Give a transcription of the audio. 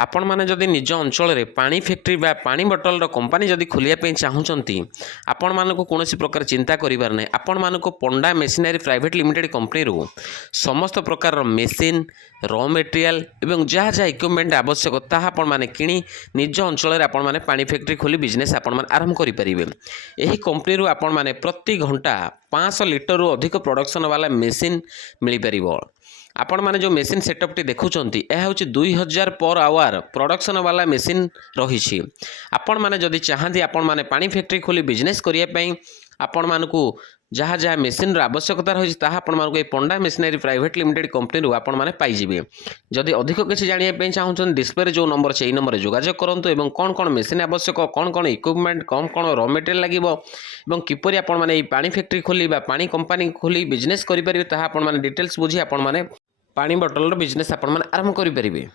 आपण मैंने जदि निज अंचल पानी फैक्ट्री बा पानी बोतल कंपानी जदि खोलिया चाहूँगी आपण मानक कौन प्रकार चिंता करिबार नै आपण मानक पंडा मेसिनरी प्राइवेट लिमिटेड कंपनी रू समस्त प्रकार मेसीन रॉ मटेरियल एवं जहाँ जहाँ इक्विपमेंट आवश्यक ताहा आपण माने किणी निज अंचल आपण माने पानी फैक्ट्री खोली बिजनेस आपण माने आरंभ करि परिबे। एही कंपनी रू आपण माने प्रति घंटा 500 लीटर रु अधिक प्रोडक्शन वाला मेसीन मिल परिबो। आपण माने जो मेसीन सेटअप टी देखुचंती यह हूँ 2000 पर आवर प्रोडक्शन वाला मेसीन रही। आपण माने जदि चाहती आपण माने पानी फैक्ट्री खोली बिजनेस करिया आपण मानकू जहाँ जहाँ मेसीन आवश्यकता रही आपण मानक पंडा मेसिनरी प्राइवेट लिमिटेड कंपनी रू आपण माने पाइबे। जदि अधिक किसी जानापी चाहूँ डिस्प्ले जो नंबर से नंबर जोगाजोग करूँ एवं कौन कौन मेसीन आवश्यक कौन कौन इक्विपमेंट कौन कौन रॉ मटेरियल लगे किपरि आपण माने पानी फैक्ट्री खोली पानी कंपानी खोली बिजनेस करेंगे ताहा आपण माने डिटेल्स बुझी आपण माने पानी बोतल बिजनेस आपण माने आरंभ करेंगे।